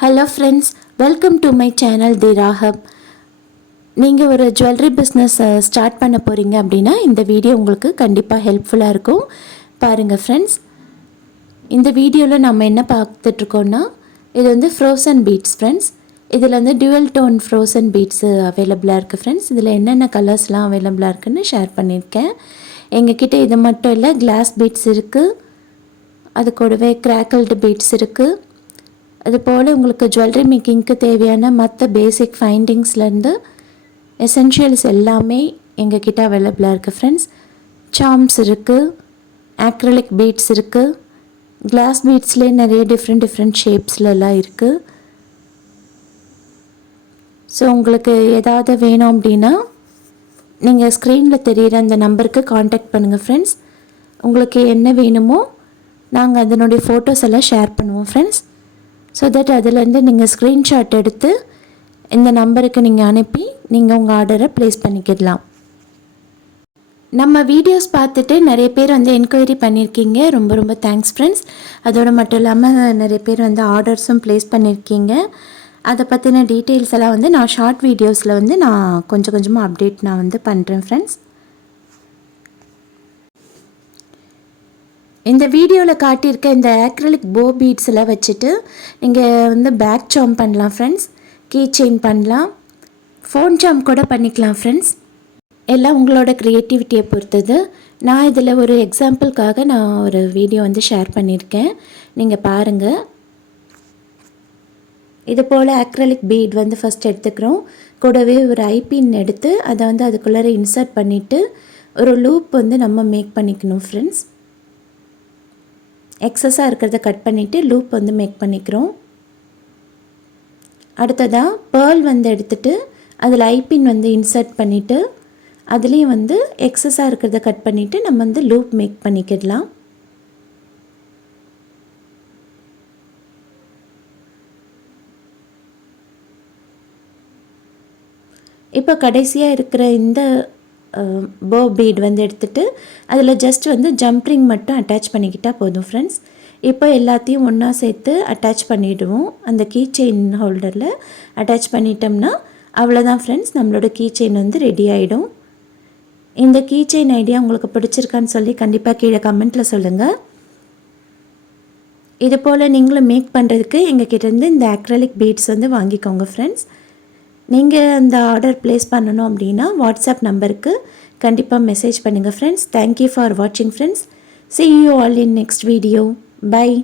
Hello friends, welcome to my channel the ராகப். நீங்கள் ஒரு ஜுவல்லரி பிஸ்னஸ் ஸ்டார்ட் பண்ண போகிறீங்க அப்படின்னா இந்த வீடியோ உங்களுக்கு கண்டிப்பாக ஹெல்ப்ஃபுல்லாக இருக்கும். பாருங்கள் ஃப்ரெண்ட்ஸ், இந்த வீடியோவில் நம்ம என்ன பார்த்துட்ருக்கோன்னா, இது வந்து ஃப்ரோசன் பீட்ஸ் ஃப்ரெண்ட்ஸ். இதில் வந்து டியூவல் டோன் ஃப்ரோசன் பீட்ஸு அவைலபிளாக இருக்குது ஃப்ரெண்ட்ஸ். இதில் என்னென்ன கலர்ஸ்லாம் அவைலபிளாக இருக்குதுன்னு ஷேர் பண்ணியிருக்கேன். எங்ககிட்ட இது மட்டும் இல்லை, கிளாஸ் பீட்ஸ் இருக்குது, அது கூடவே கிராக்கிள்டு பீட்ஸ் இருக்குது. அதுபோல் உங்களுக்கு ஜுவல்லரி மேக்கிங்க்கு தேவையான மற்ற பேசிக் ஃபைண்டிங்ஸ்லேருந்து எசென்ஷியல்ஸ் எல்லாமே எங்கள் கிட்ட அவைலபிளாக இருக்குது ஃப்ரெண்ட்ஸ். சார்ம்ஸ் இருக்குது, ஆக்ரிலிக் பீட்ஸ் இருக்குது, கிளாஸ் பீட்ஸ்லேயே நிறைய டிஃப்ரெண்ட் ஷேப்ஸ்லலாம் இருக்குது. ஸோ உங்களுக்கு ஏதாவது வேணும் அப்படின்னா நீங்கள் ஸ்க்ரீனில் தெரிகிற அந்த நம்பருக்கு காண்டாக்ட் பண்ணுங்கள் ஃப்ரெண்ட்ஸ். உங்களுக்கு என்ன வேணுமோ நாங்கள் அதனுடைய ஃபோட்டோஸ் எல்லாம் ஷேர் பண்ணுவோம் ஃப்ரெண்ட்ஸ். ஸோ தட் அதிலேருந்து நீங்கள் ஸ்க்ரீன்ஷாட் எடுத்து இந்த நம்பருக்கு நீங்கள் அனுப்பி நீங்கள் உங்கள் ஆர்டரை ப்ளேஸ் பண்ணிக்கிடலாம். நம்ம வீடியோஸ் பார்த்துட்டு நிறைய பேர் வந்து என்கொயரி பண்ணியிருக்கீங்க. ரொம்ப ரொம்ப தேங்க்ஸ் ஃப்ரெண்ட்ஸ். அதோடு மட்டும் இல்லாமல் நிறைய பேர் வந்து ஆர்டர்ஸும் ப்ளேஸ் பண்ணியிருக்கீங்க. அதை பற்றின டீட்டெயில்ஸ் எல்லாம் வந்து நான் ஷார்ட் வீடியோஸில் வந்து நான் கொஞ்சம் கொஞ்சமாக அப்டேட் நான் வந்து பண்ணுறேன் ஃப்ரெண்ட்ஸ். இந்த வீடியோவில் காட்டியிருக்க இந்த ஆக்ரிலிக் போ பீட்ஸ் எல்லாம் வச்சுட்டு நீங்கள் வந்து பேக் சாம் பண்ணலாம் ஃப்ரெண்ட்ஸ், கீ செயின் பண்ணலாம், ஃபோன் சாம் கூட பண்ணிக்கலாம் ஃப்ரெண்ட்ஸ். எல்லாம் உங்களோட க்ரியேட்டிவிட்டியை பொறுத்தது. நான் இதில் ஒரு எக்ஸாம்பிளுக்காக நான் ஒரு வீடியோ வந்து ஷேர் பண்ணியிருக்கேன், நீங்கள் பாருங்கள். இது போல் ஆக்ரிலிக் பீட் வந்து ஃபஸ்ட் எடுத்துக்கிறோம். கூடவே ஒரு ஐபின் எடுத்து அதை வந்து அதுக்குள்ளே இன்சர்ட் பண்ணிவிட்டு ஒரு லூப் வந்து நம்ம மேக் பண்ணிக்கணும் ஃப்ரெண்ட்ஸ். எக்ஸஸாக இருக்கிறத கட் பண்ணிவிட்டு லூப் வந்து மேக் பண்ணிக்கிறோம். அடுத்ததாக பேர்ல் வந்து எடுத்துகிட்டு அதில் ஐபின் வந்து இன்சர்ட் பண்ணிவிட்டு அதுலேயும் வந்து எக்ஸஸாக இருக்கிறத கட் பண்ணிவிட்டு நம்ம வந்து லூப் மேக் பண்ணிக்கிடலாம். இப்போ கடைசியாக இருக்கிற இந்த போ பீட் வந்து எடுத்துகிட்டு அதில் ஜஸ்ட் வந்து ஜம்ப்ரிங் மட்டும் அட்டாச் பண்ணிக்கிட்டால் போதும் ஃப்ரெண்ட்ஸ். இப்போ எல்லாத்தையும் ஒன்றா சேர்த்து அட்டாச் பண்ணிவிடுவோம். அந்த கீ செயின் ஹோல்டரில் அட்டாச் பண்ணிட்டோம்னா அவ்வளோதான் ஃப்ரெண்ட்ஸ், நம்மளோட கீ செயின் வந்து ரெடி ஆகிடும். இந்த கீ செயின் ஐடியா உங்களுக்கு பிடிச்சிருக்கான்னு சொல்லி கண்டிப்பாக கீழே கமெண்ட்டில் சொல்லுங்கள். இது போல் நீங்களும் மேக் பண்ணுறதுக்கு எங்கள் கிட்டேருந்து இந்த ஆக்ரிலிக் பீட்ஸ் வந்து வாங்கிக்கோங்க ஃப்ரெண்ட்ஸ். நீங்கள் அந்த ஆர்டர் ப்ளேஸ் பண்ணணும் அப்படின்னா வாட்ஸ்அப் நம்பருக்கு கண்டிப்பாக மெசேஜ் பண்ணுங்கள் ஃப்ரெண்ட்ஸ். தேங்க்யூ ஃபார் வாட்சிங் friends. See you all in next video. Bye.